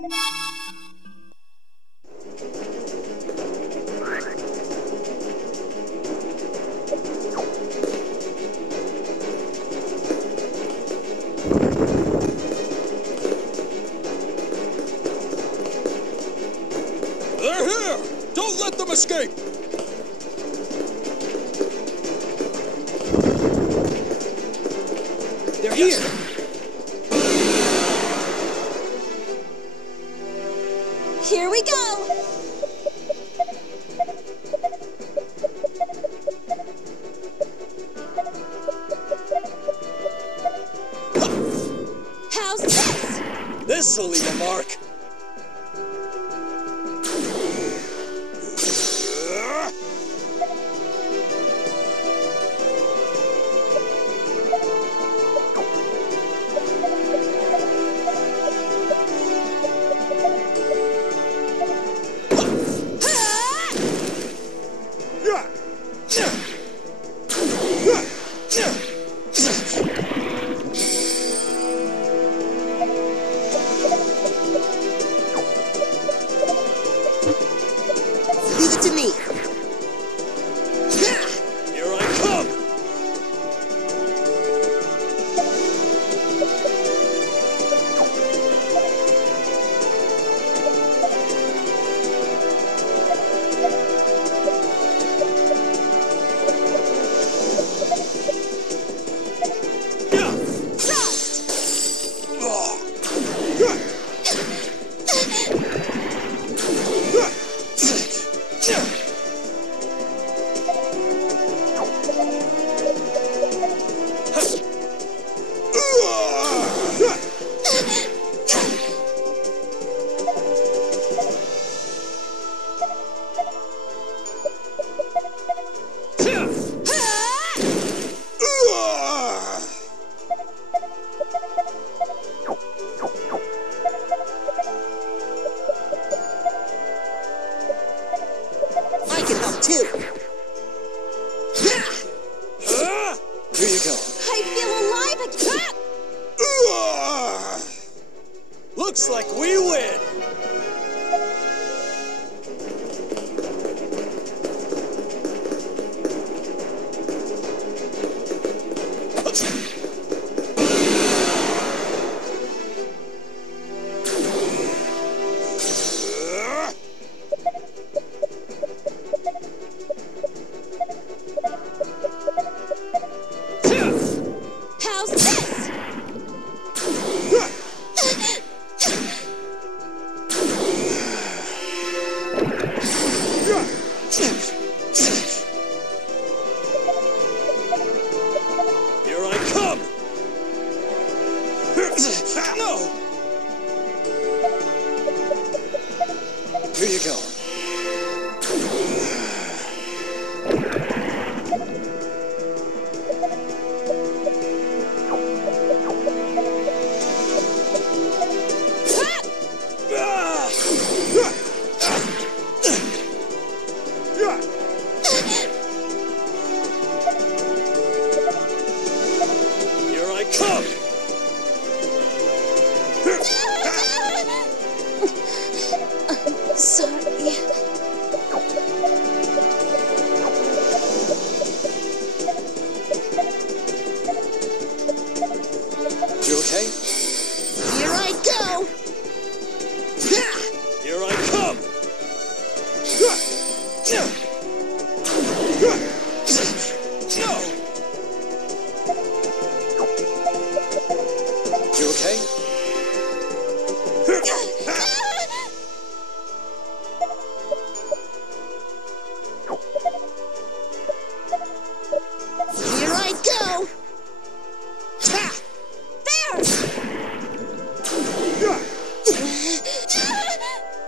They're here! Don't let them escape! They're here! Here we go! How's this? This'll leave a mark! Leave it to me. Here I come! I can help too. Here you go. I feel alive again. Looks like we win! How's this? Here I come! No! Here you go. Here I come! Sorry. You okay? Here I go. Here I come! No! You okay? Here I go. There.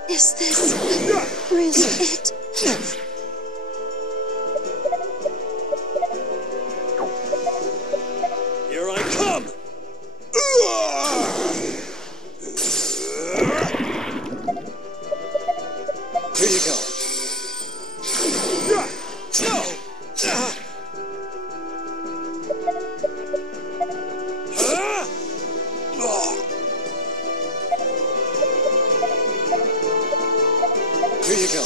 Is this really it? Here I come! Here you go. No! Here you go.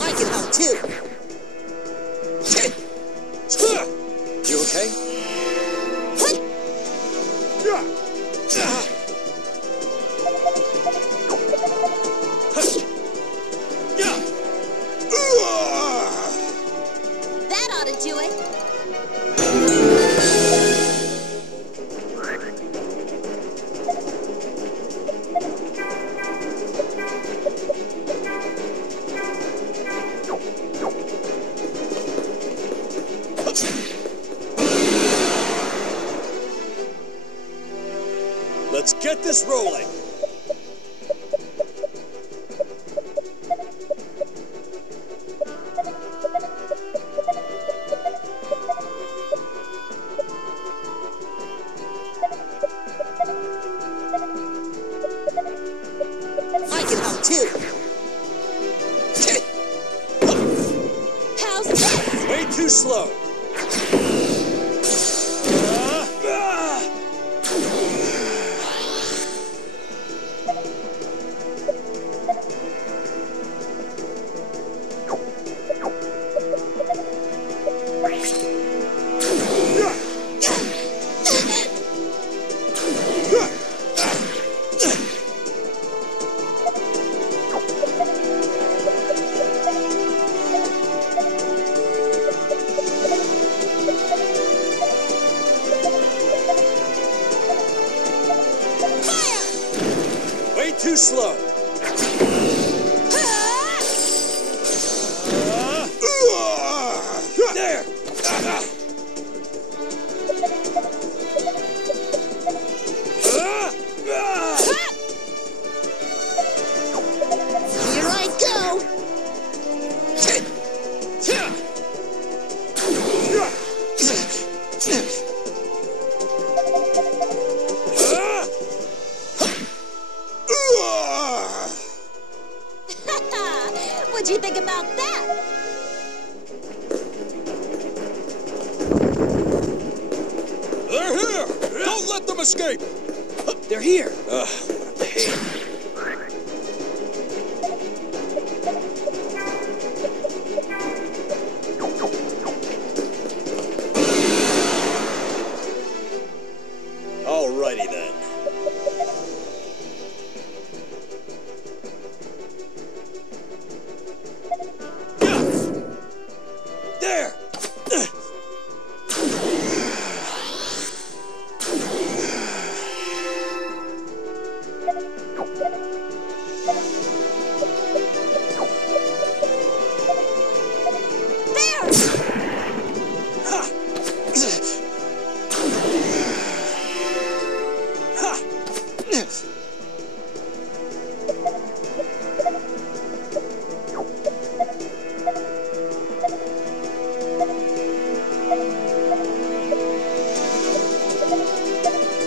I can help too. You okay? That ought to do it. Let's get this rolling. I can help too. How's this? Way too slow. Way too slow. There. Here I go. What'd you think about that? They're here. Don't let them escape. They're here. Ugh, what a pain. Alrighty then. There! Ha! Ha!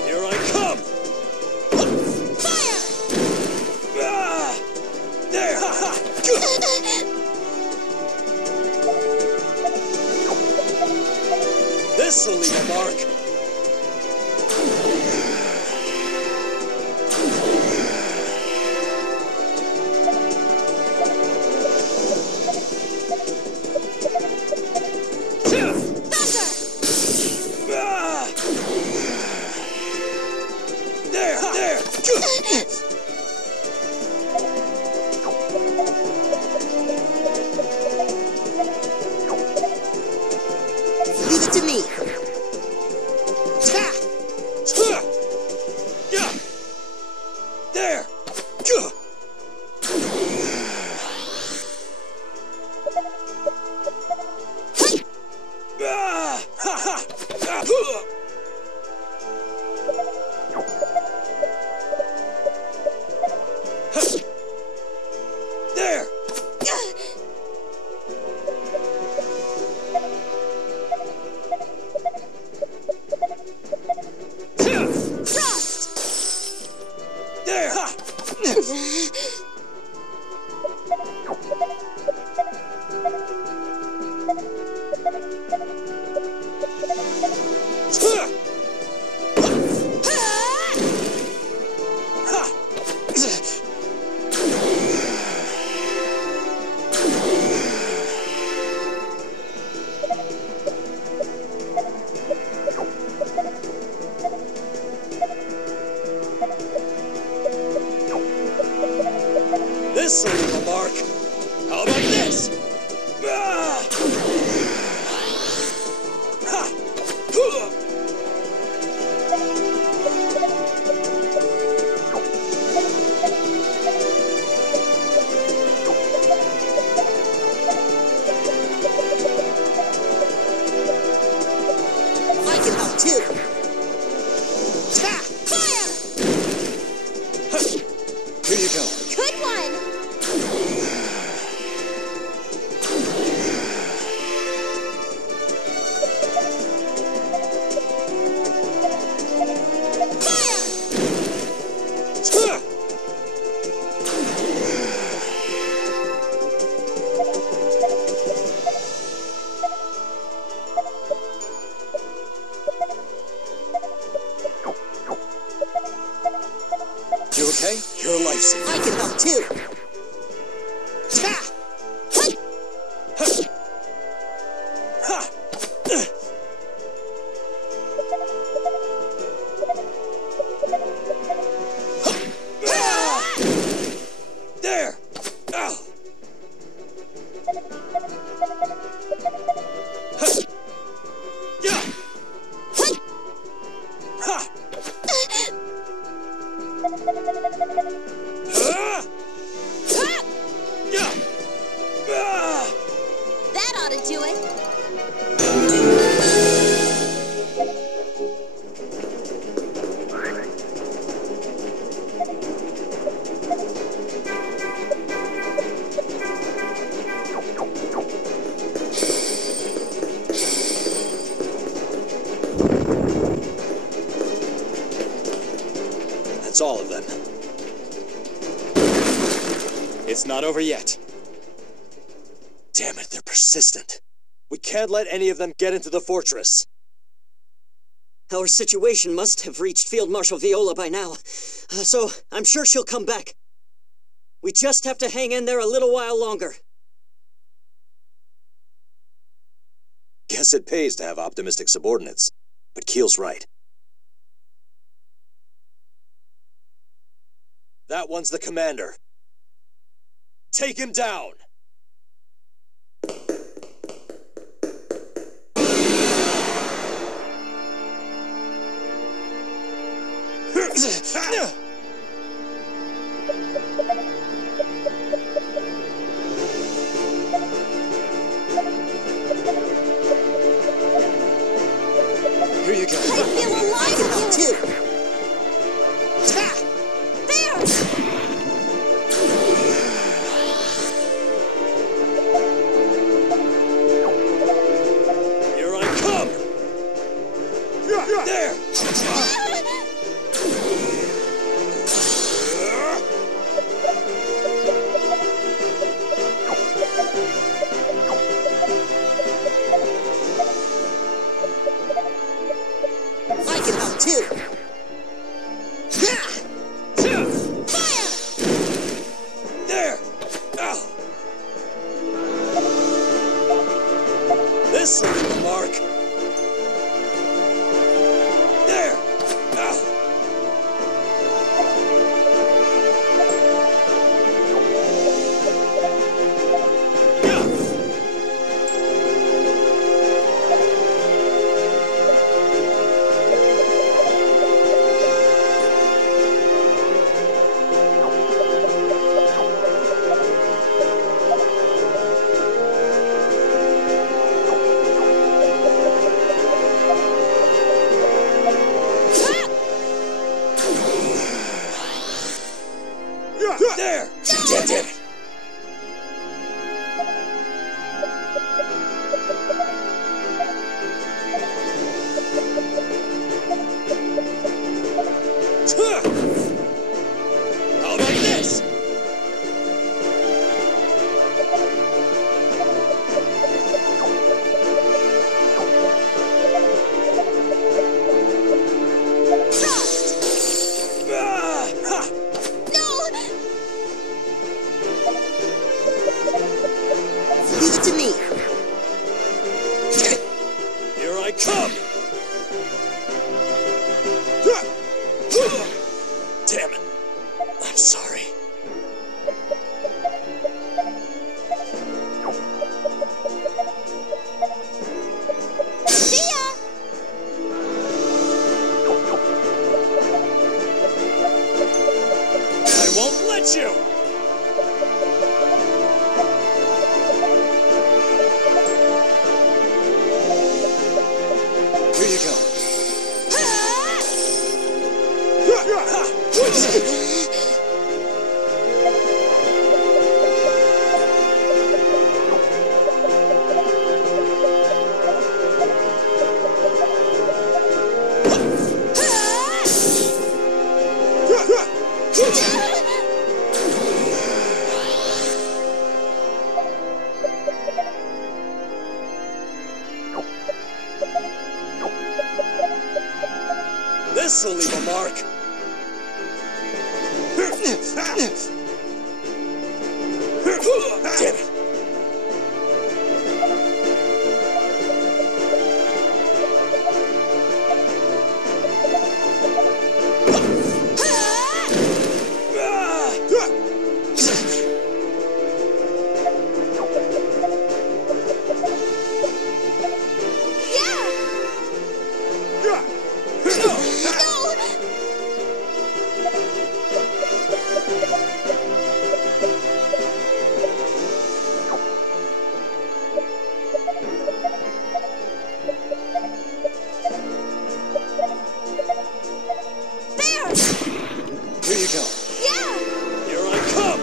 Here I come! Fire! Ah! There! Ha ha! This'll leave a mark. Ah! There! There! Leave it to me. Ta! Ha! Yeah! There! Gah! Ah! Ha ha! Ah! Huh! Ha! There! Yeah! Frost! There! Ha! out too. Fire! Here you go. Good one. You okay? You're a lifesaver. I can help too. There! Ow! Yeah! Ha! Yeah! That ought to do it. That's all of them. It's not over yet. Damn it, they're persistent. We can't let any of them get into the fortress. Our situation must have reached Field Marshal Viola by now, so I'm sure she'll come back. We just have to hang in there a little while longer. Guess it pays to have optimistic subordinates, but Keel's right. That one's the commander. Take him down! Here you go. I feel alive too. There! Here I come! There! I can help too. Fire! There! Ow! This'll leave a mark. There! Ow! Yeah! There! Damn it! How about this? Ha! No! Leave it to me. Here I come! This'll leave a mark. Damn it. Here you go. Yeah! Here I come!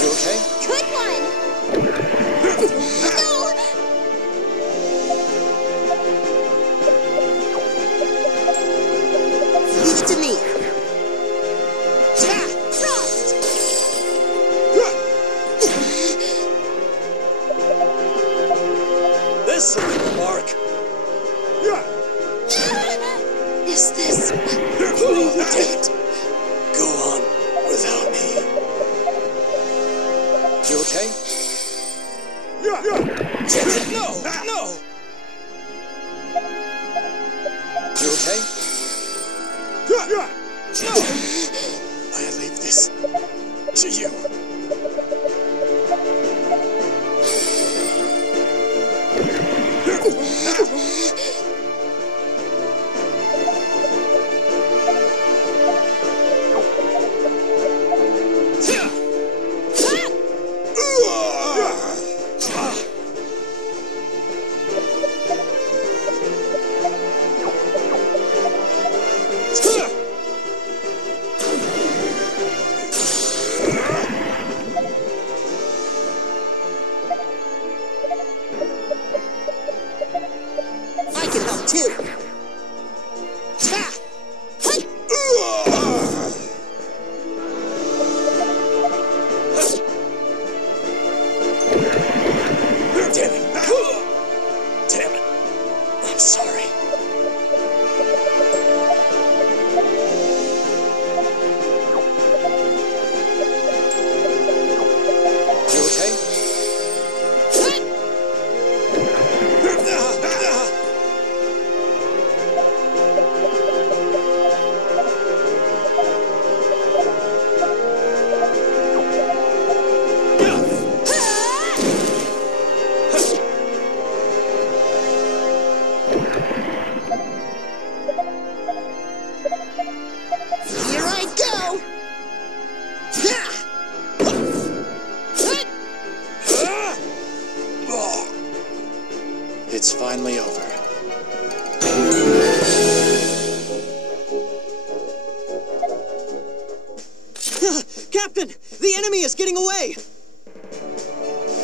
You okay? Good one! No! Leave it to me. Frost! This'll leave a mark. Is this... Don't go on without me. You okay? Damn it, no! No! You okay? No! I leave this to you. I can help too. Damn it. Damn it. I'm sorry. You okay? Here I go! It's finally over. Captain! The enemy is getting away!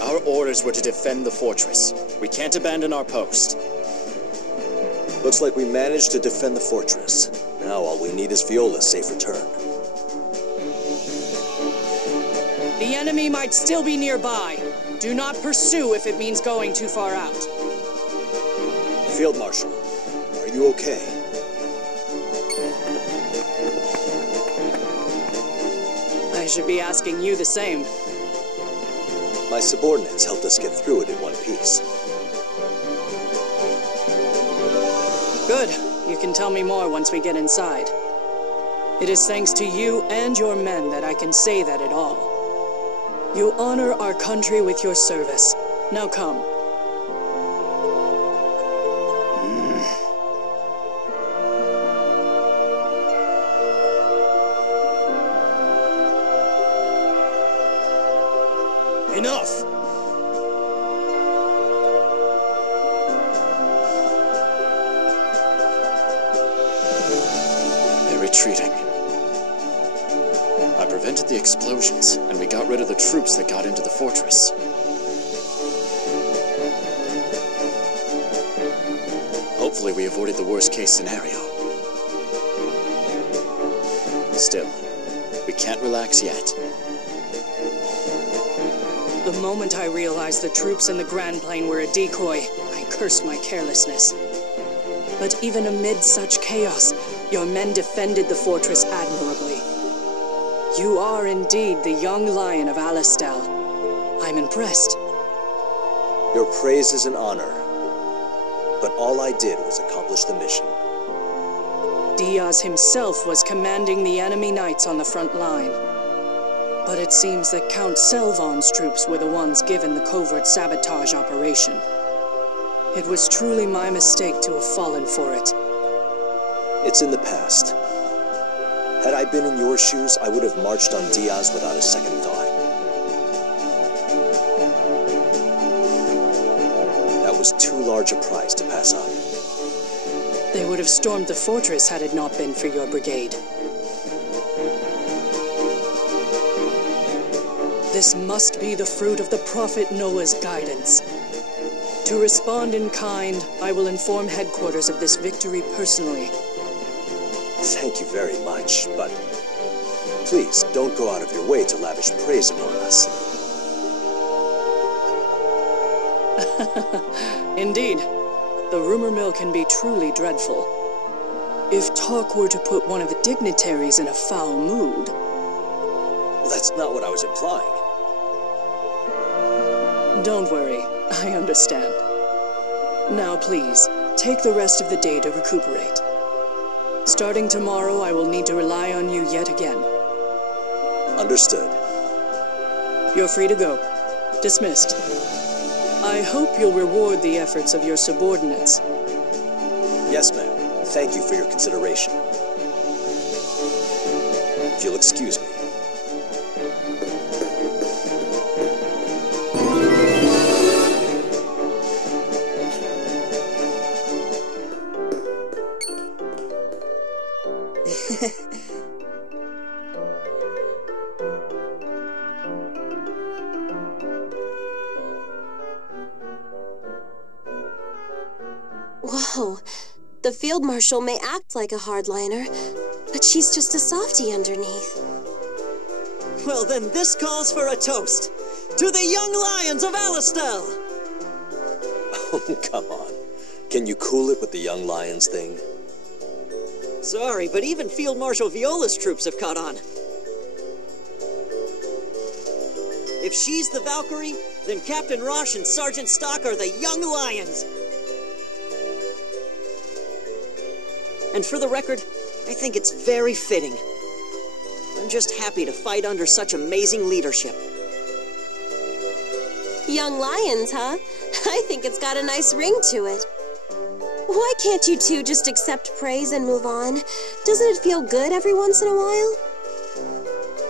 Our orders were to defend the fortress. We can't abandon our post. Looks like we managed to defend the fortress. Now all we need is Viola's safe return. The enemy might still be nearby. Do not pursue if it means going too far out. Field Marshal, are you okay? I should be asking you the same. My subordinates helped us get through it in one piece. Good. You can tell me more once we get inside. It is thanks to you and your men that I can say that at all. You honor our country with your service. Now come. Enough! They're retreating. I prevented the explosions, and we got rid of the troops that got into the fortress. Hopefully we avoided the worst-case scenario. Still, we can't relax yet. The moment I realized the troops in the Grand Plain were a decoy, I cursed my carelessness. But even amid such chaos, your men defended the fortress admirably. You are indeed the young lion of Alistal. I'm impressed. Your praise is an honor, but all I did was accomplish the mission. Diaz himself was commanding the enemy knights on the front line. But it seems that Count Selvon's troops were the ones given the covert sabotage operation. It was truly my mistake to have fallen for it. It's in the past. Had I been in your shoes, I would have marched on Diaz without a second thought. That was too large a prize to pass up. They would have stormed the fortress had it not been for your brigade. This must be the fruit of the Prophet Noah's guidance. To respond in kind, I will inform headquarters of this victory personally. Thank you very much, but please don't go out of your way to lavish praise upon us. Indeed, the rumor mill can be truly dreadful. If talk were to put one of the dignitaries in a foul mood... Well, that's not what I was implying. Don't worry, I understand. Now please, take the rest of the day to recuperate. Starting tomorrow, I will need to rely on you yet again. Understood. You're free to go. Dismissed. I hope you'll reward the efforts of your subordinates. Yes, ma'am. Thank you for your consideration. If you'll excuse me. Whoa. The Field Marshal may act like a hardliner, but she's just a softie underneath. Well, then this calls for a toast. To the young lions of Alistal! Oh, come on. Can you cool it with the young lions thing? Sorry, but even Field Marshal Viola's troops have caught on. If she's the Valkyrie, then Captain Roche and Sergeant Stock are the young lions. And for the record, I think it's very fitting. I'm just happy to fight under such amazing leadership. Young lions, huh? I think it's got a nice ring to it. Why can't you two just accept praise and move on? Doesn't it feel good every once in a while?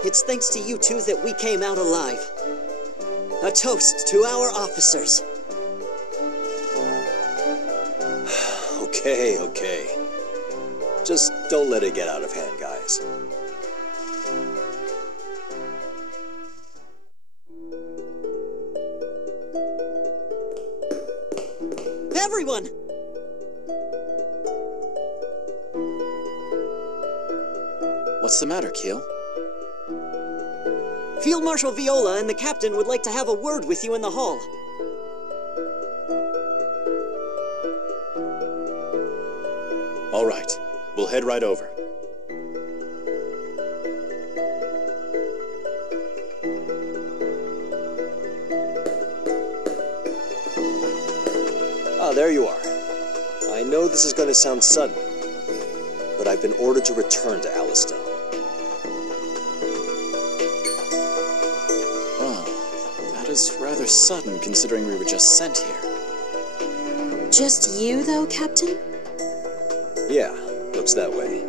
It's thanks to you two that we came out alive. A toast to our officers. Okay. Just don't let it get out of hand, guys. Everyone! What's the matter, Keel? Field Marshal Viola and the captain would like to have a word with you in the hall. All right. We'll head right over. Ah, there you are. I know this is going to sound sudden, but I've been ordered to return to Alistal. Well, that is rather sudden considering we were just sent here. Just you, though, Captain? Yeah, looks that way.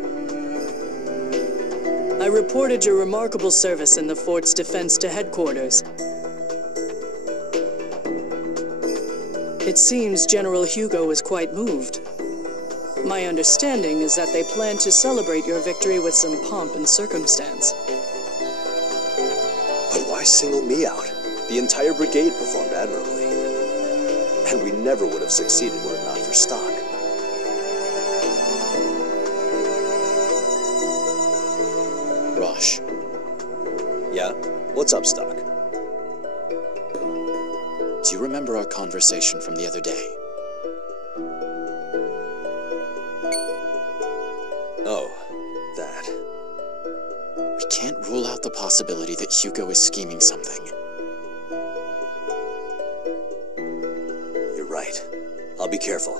I reported your remarkable service in the fort's defense to headquarters. It seems General Hugo was quite moved. My understanding is that they plan to celebrate your victory with some pomp and circumstance. But why single me out? The entire brigade performed admirably. And we never would have succeeded were it not for Stock. Roche. Yeah? What's up, Stock? Do you remember our conversation from the other day? Oh, that. We can't rule out the possibility that Hugo is scheming something. You're right. I'll be careful.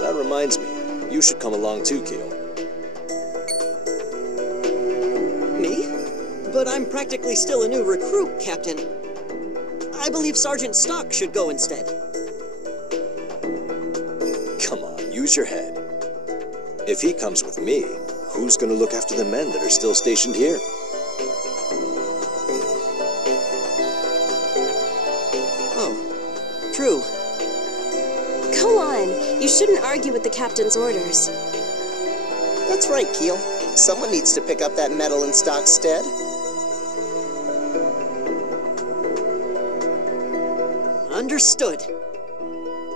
That reminds me, you should come along too, Keel. Me? But I'm practically still a new recruit, Captain. I believe Sergeant Stock should go instead. Come on, use your head. If he comes with me, who's gonna look after the men that are still stationed here? Oh, true. Come on, you shouldn't argue with the captain's orders. That's right, Keel. Someone needs to pick up that medal in Stock's stead. Understood.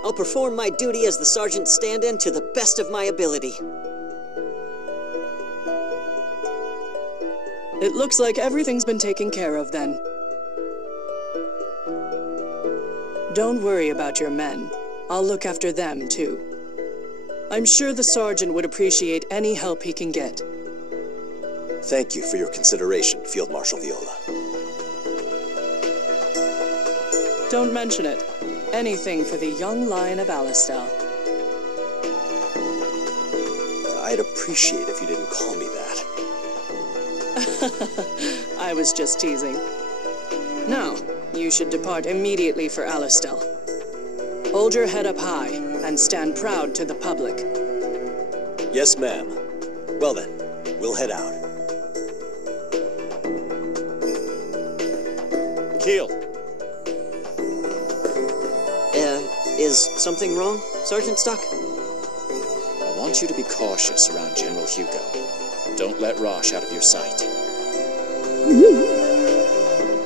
I'll perform my duty as the sergeant's stand-in to the best of my ability. It looks like everything's been taken care of then. Don't worry about your men. I'll look after them, too. I'm sure the sergeant would appreciate any help he can get. Thank you for your consideration, Field Marshal Viola. Don't mention it. Anything for the young line of Alistel. I'd appreciate if you didn't call me that. I was just teasing. Now, you should depart immediately for Alistel. Hold your head up high and stand proud to the public. Yes, ma'am. Well then, we'll head out. Keel! Is something wrong, Sergeant Stock? I want you to be cautious around General Hugo. Don't let Rosh out of your sight.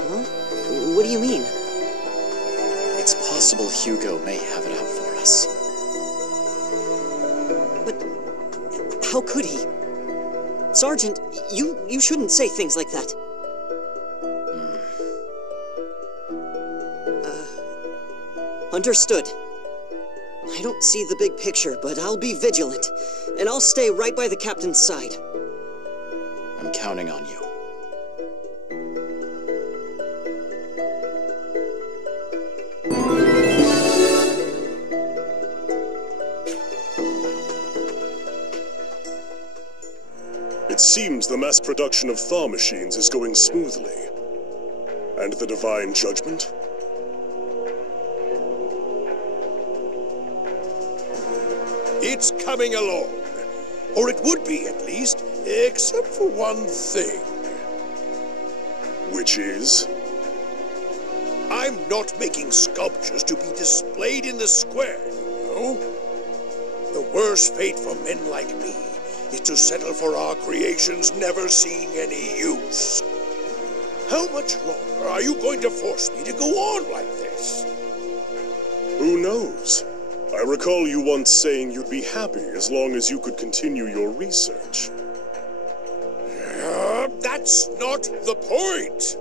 Huh? What do you mean? It's possible Hugo may have it out for us. But how could he? Sergeant, you shouldn't say things like that. Understood. I don't see the big picture, but I'll be vigilant, and I'll stay right by the captain's side. I'm counting on you. It seems the mass production of Thaw machines is going smoothly. And the divine judgment? It's coming along. Or it would be, at least, except for one thing. Which is? I'm not making sculptures to be displayed in the square, you know? The worst fate for men like me is to settle for our creations never seeing any use. How much longer are you going to force me to go on like this? Who knows? I recall you once saying you'd be happy as long as you could continue your research. That's not the point!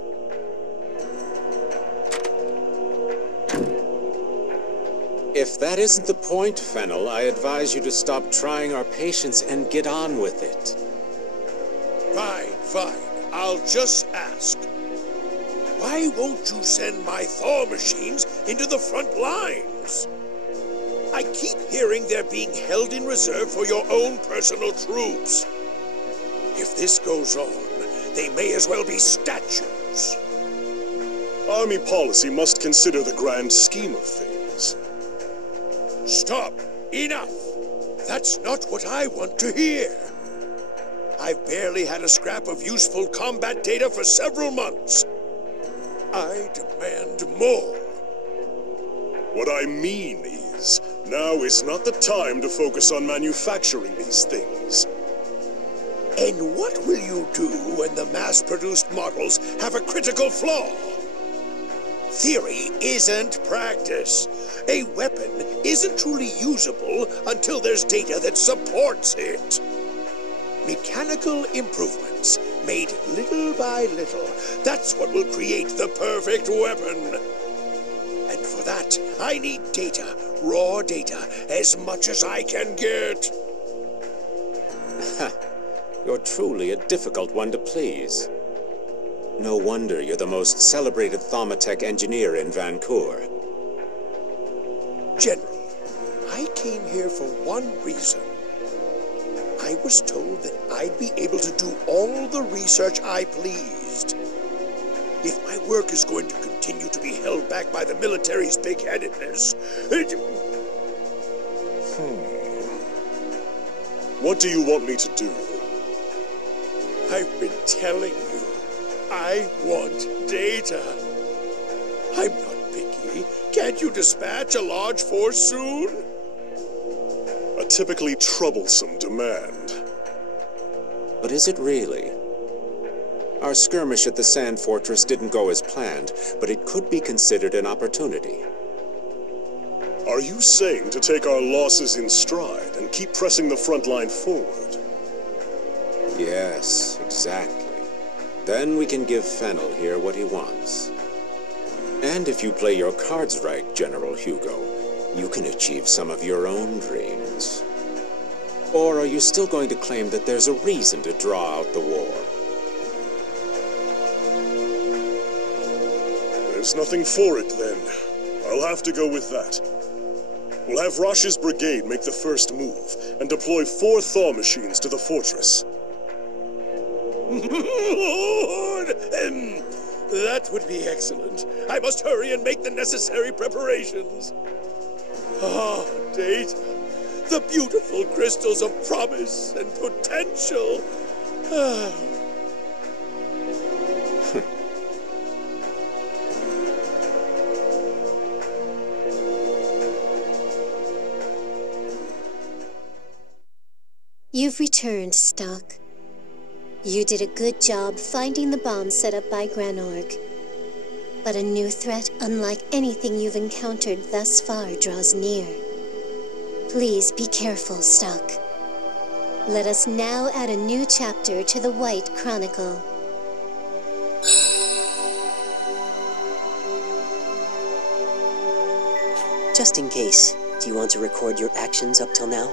If that isn't the point, Fennel, I advise you to stop trying our patience and get on with it. Fine. I'll just ask. Why won't you send my Thaw machines into the front lines? I keep hearing they're being held in reserve for your own personal troops. If this goes on, they may as well be statues. Army policy must consider the grand scheme of things. Stop! Enough! That's not what I want to hear. I've barely had a scrap of useful combat data for several months. I demand more. What I mean is, now is not the time to focus on manufacturing these things. And what will you do when the mass-produced models have a critical flaw? Theory isn't practice. A weapon isn't truly usable until there's data that supports it. Mechanical improvements, made little by little, that's what will create the perfect weapon. And for that, I need data, raw data, as much as I can get. You're truly a difficult one to please. No wonder you're the most celebrated Thaumatech engineer in Vancouver. General, I came here for one reason. I was told that I'd be able to do all the research I pleased. If my work is going to continue to be held back by the military's big-headedness, What do you want me to do? I've been telling you, I want data. I'm not picky. Can't you dispatch a large force soon? A typically troublesome demand. But is it really? Our skirmish at the Sand Fortress didn't go as planned, but it could be considered an opportunity. Are you saying to take our losses in stride and keep pressing the front line forward? Yes, exactly. Then we can give Fennel here what he wants. And if you play your cards right, General Hugo, you can achieve some of your own dreams. Or are you still going to claim that there's a reason to draw out the war? There's nothing for it, then. I'll have to go with that. We'll have Rosh's brigade make the first move and deploy 4 thaw machines to the fortress. Lord! That would be excellent. I must hurry and make the necessary preparations. Ah, data. The beautiful crystals of promise and potential. Ah. You've returned, Stock. You did a good job finding the bomb set up by Granorg. But a new threat, unlike anything you've encountered thus far, draws near. Please be careful, Stock. Let us now add a new chapter to the White Chronicle. Just in case, do you want to record your actions up till now?